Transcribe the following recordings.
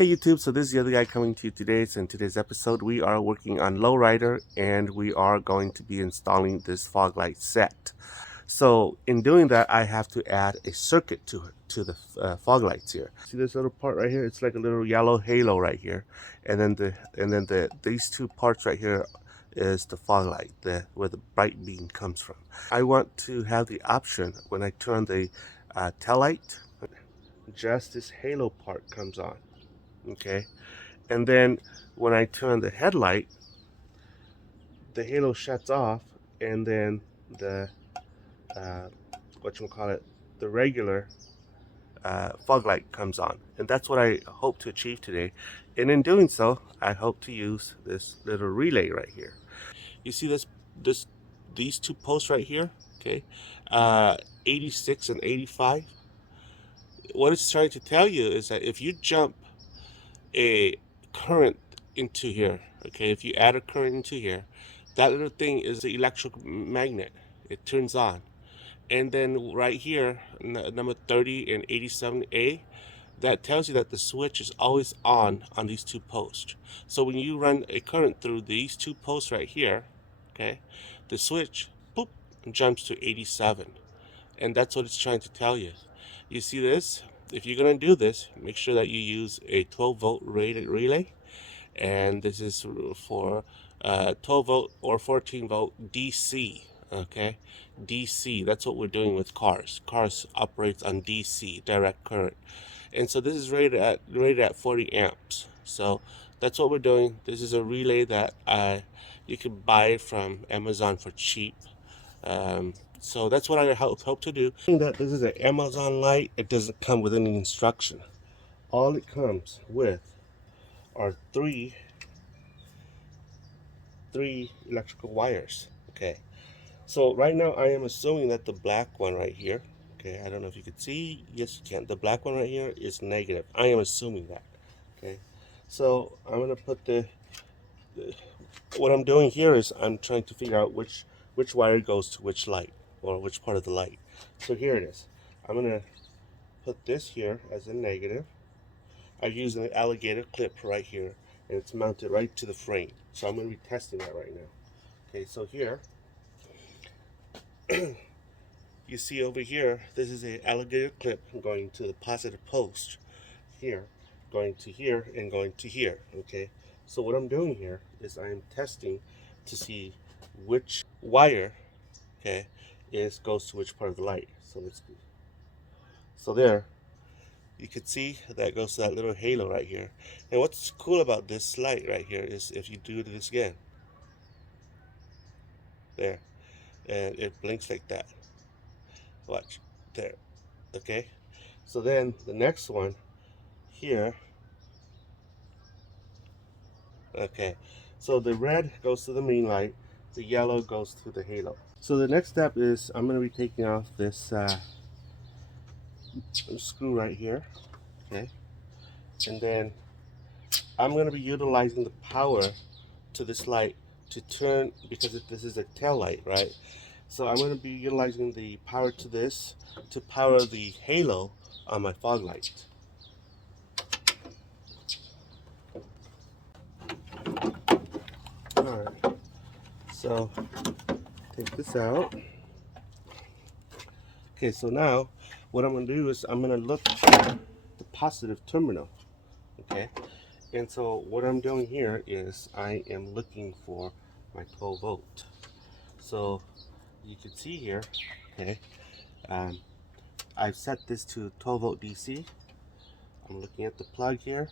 Hey YouTube, so this is the other guy coming to you today. So in today's episode, we are working on Lowrider and we are going to be installing this fog light set. So in doing that, I have to add a circuit to the fog lights here. See this little part right here? It's like a little yellow halo right here, and then these two parts right here is the fog light, where the bright beam comes from. I want to have the option when I turn the tail light, just this halo part comes on. Okay, and then when I turn the headlight, the halo shuts off, and then the whatchamacallit, the regular fog light comes on. And that's what I hope to achieve today. And in doing so, I hope to use this little relay right here. You see these two posts right here, okay, 86 and 85. What it's trying to tell you is that if you jump a current into here, okay, if you add a current into here, that little thing is the electric magnet. It turns on. And then right here, number 30 and 87A, that tells you that the switch is always on these two posts. So when you run a current through these two posts right here, okay, the switch, boop, jumps to 87. And that's what it's trying to tell you. You see this? If you're going to do this, make sure that you use a 12-volt rated relay. And this is for 12-volt or 14-volt DC. Okay, DC. That's what we're doing with cars. Cars operates on DC, direct current. And so this is rated at 40 amps. So that's what we're doing. This is a relay that you can buy from Amazon for cheap. So that's what I hope to do. That this is an Amazon light. It doesn't come with any instruction. All it comes with are three electrical wires. Okay, so right now I am assuming that the black one right here, okay, I don't know if you can see. Yes, you can. The black one right here is negative. I am assuming that. Okay, so I'm gonna put what I'm doing here is I'm trying to figure out which wire goes to which light, or which part of the light. So here it is. I'm gonna put this here as a negative. I use an alligator clip right here, and it's mounted right to the frame. So I'm going to be testing that right now. Okay, so here, you see over here, this is an alligator clip going to the positive post here, going to here, and going to here. Okay, so what I'm doing here is I'm testing to see which wire, okay, goes to which part of the light. So let's go. So there, you can see that goes to that little halo right here. And what's cool about this light right here is if you do this again, there, and it blinks like that. Watch, there, okay? So then the next one here, okay, so the red goes to the main light, the yellow goes to the halo. So the next step is I'm going to be taking off this screw right here, okay? And then I'm going to be utilizing the power to this light to turn, because this is a tail light, right? So I'm going to be utilizing the power to this to power the halo on my fog light. Alright, so take this out. Okay, so now what I'm going to do is I'm going to look for the positive terminal. Okay, and so what I'm doing here is I am looking for my 12 volt. So you can see here, okay, I've set this to 12 volt DC. I'm looking at the plug here,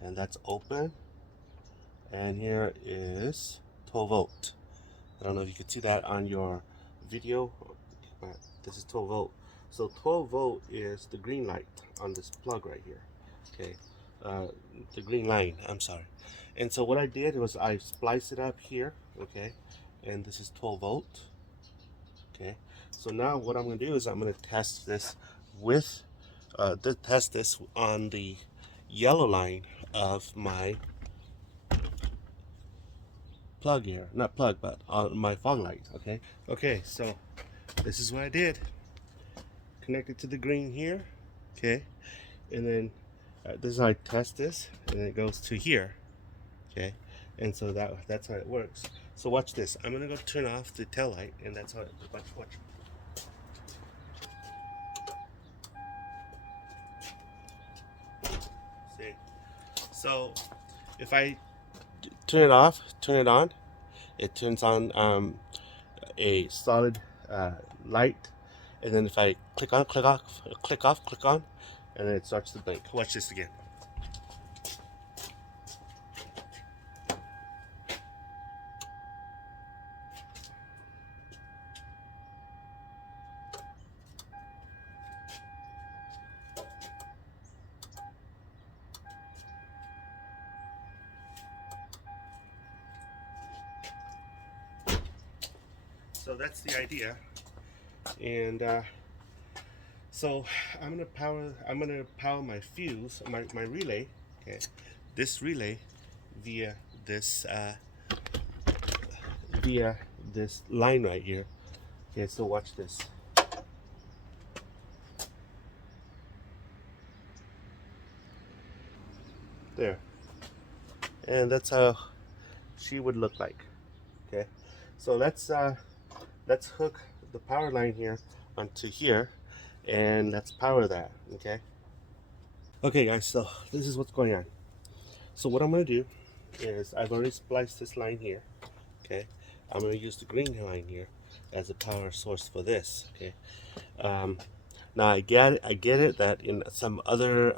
and that's open, and here is 12 volt. I don't know if you can see that on your video, but this is 12 volt. So 12 volt is the green light on this plug right here. Okay, the green line, I'm sorry. And so what I did was I spliced it up here, okay, and this is 12 volt. Okay, so now what I'm going to do is I'm going to test this with test this on the yellow line of my plug here, not plug, but on my fog light. Okay, so this is what I did. Connected to the green here, okay, and then This is how I test this, and it goes to here. Okay, and so that's how it works. So watch this. I'm gonna go turn off the tail light, and that's how it. Watch. See. So if I turn it off, turn it on, it turns on a solid light, and then if I click on, click off, click off, click on, and then it starts to blink. Watch this again. So that's the idea, and so I'm gonna power my fuse, my relay. Okay, this relay via this line right here. Okay, so watch this. There, and that's how she would look like. Okay, so let's hook the power line here onto here, and let's power that. Okay guys, so this is what's going on. So what I'm going to do is I've already spliced this line here. Okay, I'm going to use the green line here as a power source for this. Okay, now I get it that in some other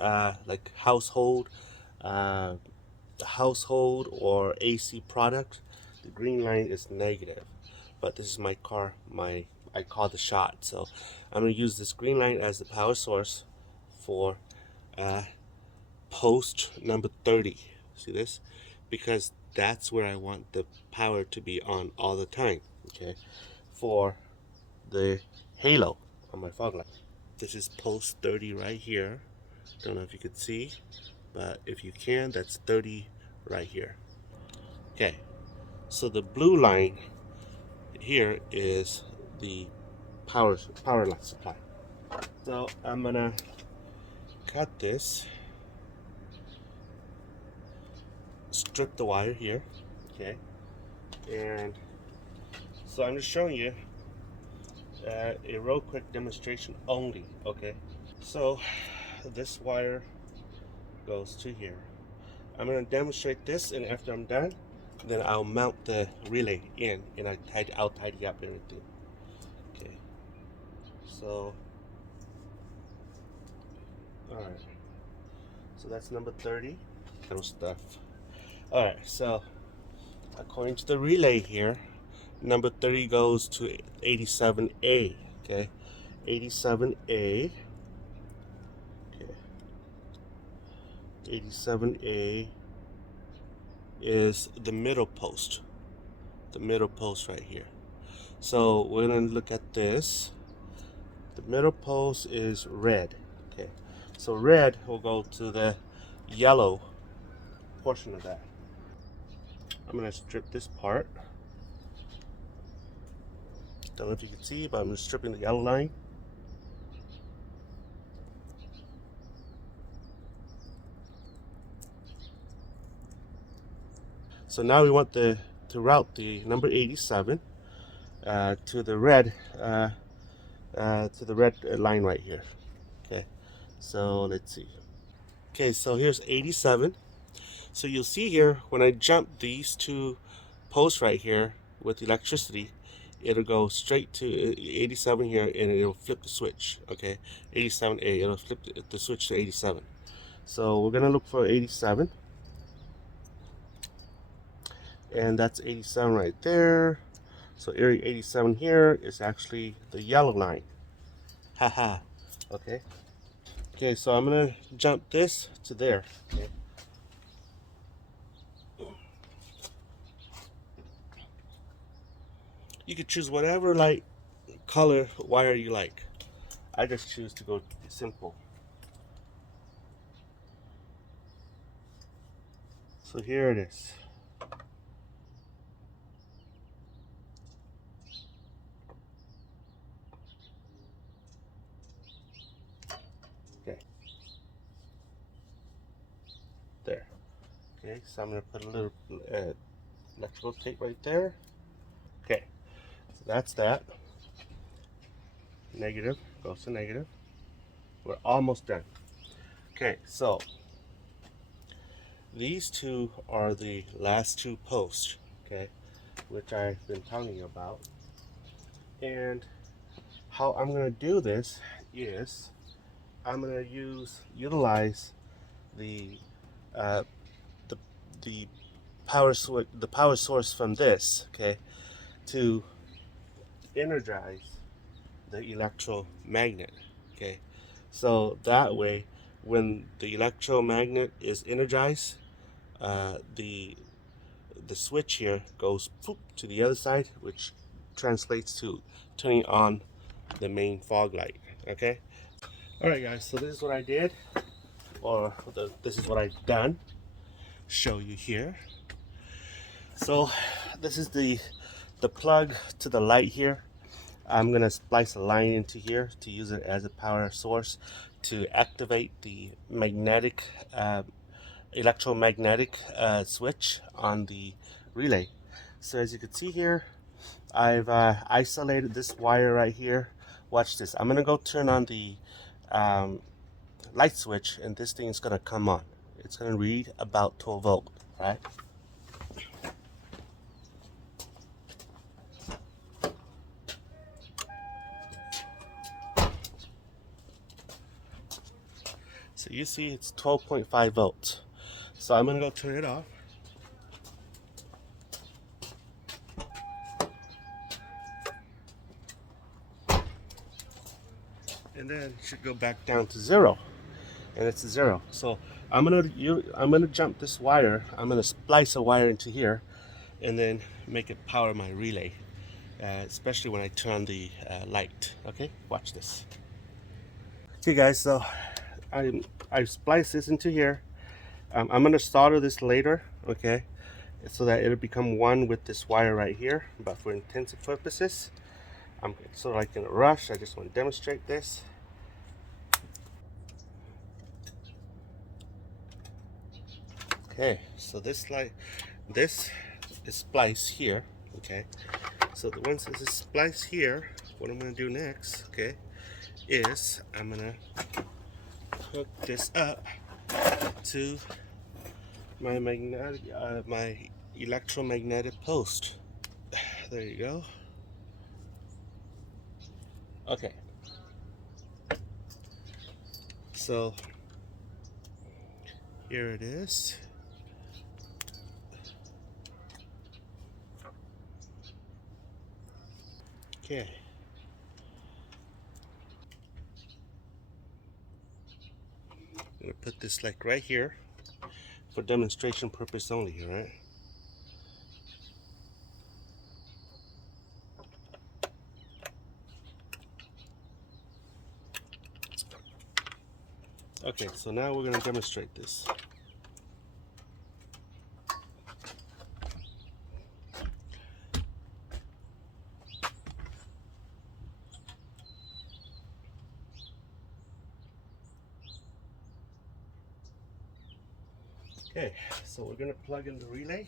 like uh, household or AC product, the green line is negative, but this is my car, I call the shot. So I'm going to use this green line as the power source for post number 30. See this? Because that's where I want the power to be on all the time. Okay, for the halo on my fog light. This is post 30 right here. Don't know if you could see, but if you can, that's 30 right here. Okay, so the blue line here is the power line supply. So I'm gonna cut this, strip the wire here. Okay, and so I'm just showing you a real quick demonstration only. Okay, so this wire goes to here. I'm going to demonstrate this, and after I'm done, then I'll mount the relay in, and I'll tidy up everything. Okay, so all right, so that's number 30. Little stuff. All right, so according to the relay here, number 30 goes to 87A. Okay, 87A. Okay, 87A is the middle post. The middle post right here. So we're going to look at this. The middle post is red. Okay, so red will go to the yellow portion of that. I'm going to strip this part. Don't know if you can see, but I'm just stripping the yellow line. So now we want to route the number 87 to the red line right here. Okay, so let's see. Okay, so here's 87. So you'll see here when I jump these two posts right here with electricity, it'll go straight to 87 here, and it'll flip the switch. Okay, 87A, it'll flip the switch to 87. So we're gonna look for 87, and that's 87 right there. So area 87 here is actually the yellow line. Haha. Okay. Okay, so I'm gonna jump this to there. Okay. You could choose whatever light color wire you like. I just choose to go simple. So here it is. Okay. Okay, so I'm gonna put a little electrical tape right there. Okay, so that's that. Negative goes to negative. We're almost done. Okay, so these two are the last two posts, okay, which I've been telling you about. And how I'm gonna do this is I'm gonna utilize the uh, the the power source from this, okay, to energize the electromagnet. Okay, so that way, when the electromagnet is energized, the switch here goes poop to the other side, which translates to turning on the main fog light. Okay. All right, guys. So this is what I did, or this is what I've done. Show you here. So this is the plug to the light here. I'm gonna splice a line into here to use it as a power source to activate the magnetic electromagnetic switch on the relay. So as you can see here, I've isolated this wire right here. Watch this. I'm gonna go turn on the light switch, and this thing is gonna come on. It's gonna read about 12 volt, right? So you see it's 12.5 volts. So I'm gonna go turn it off. And then it should go back down to 0. And it's 0. So I'm gonna jump this wire. I'm gonna splice a wire into here and then make it power my relay, especially when I turn on the light. Okay, watch this. Okay guys, so I spliced this into here. I'm gonna solder this later, okay, so that it'll become one with this wire right here. But for intensive purposes, I'm sort of like in a rush. I just want to demonstrate this. Okay, so this is spliced here. Okay, so once this is spliced here, what I'm gonna do next, okay, is I'm gonna hook this up to my my electromagnetic post. There you go. Okay. So here it is. Okay. I'm gonna put this like right here for demonstration purpose only, all right? Okay, so now we're gonna demonstrate this. Okay, so we're gonna plug in the relay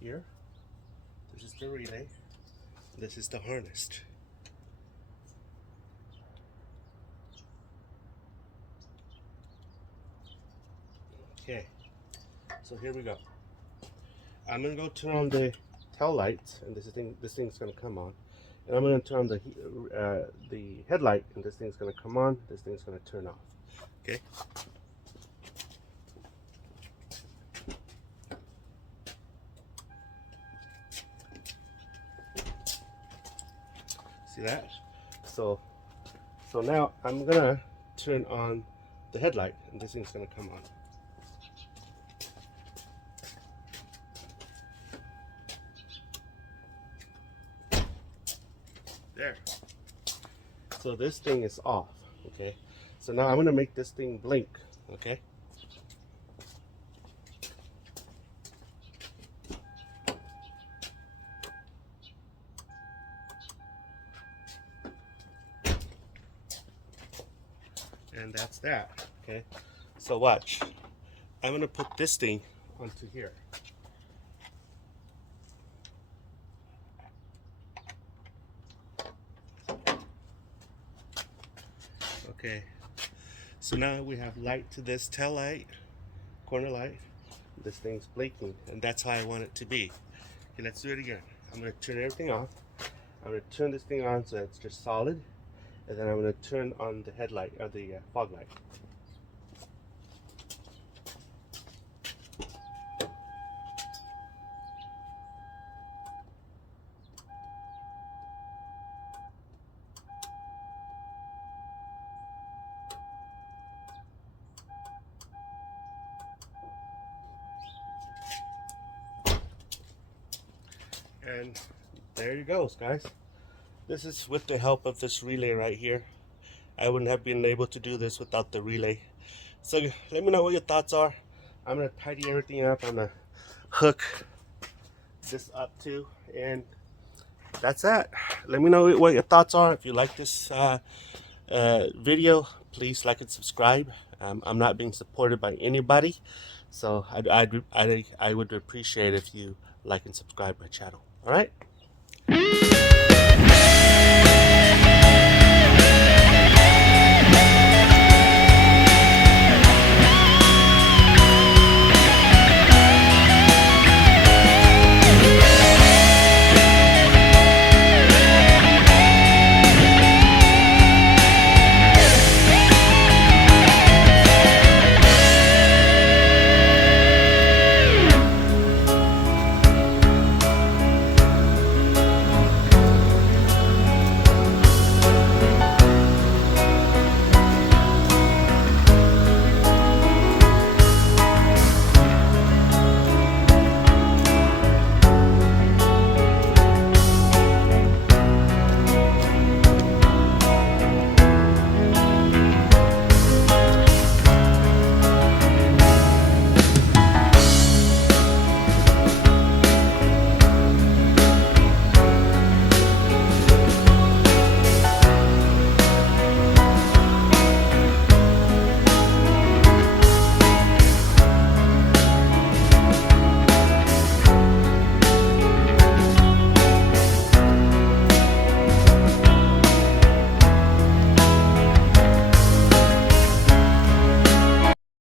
here. This is the relay. This is the harness. Okay, so here we go. I'm gonna go turn on the tail lights, and this thing's gonna come on. And I'm gonna turn on the headlight, and this thing's gonna come on. This thing's gonna turn off. Okay. See that? So now I'm gonna turn on the headlight, and this thing's gonna come on. There. So this thing is off. Okay. So now I'm gonna make this thing blink. Okay. And that's that. Okay. So watch. I'm gonna put this thing onto here. Okay, so now we have light to this tail light, corner light. This thing's blinking, and that's how I want it to be. Okay, let's do it again. I'm gonna turn everything off. I'm gonna turn this thing on so it's just solid, and then I'm gonna turn on the headlight or the fog light. And there you go, guys. This is with the help of this relay right here. I wouldn't have been able to do this without the relay. So let me know what your thoughts are. I'm gonna tidy everything up. I'm gonna hook this up too, and that's that. Let me know what your thoughts are. If you like this video, please like and subscribe. I'm not being supported by anybody, so I would appreciate if you like and subscribe my channel. All right.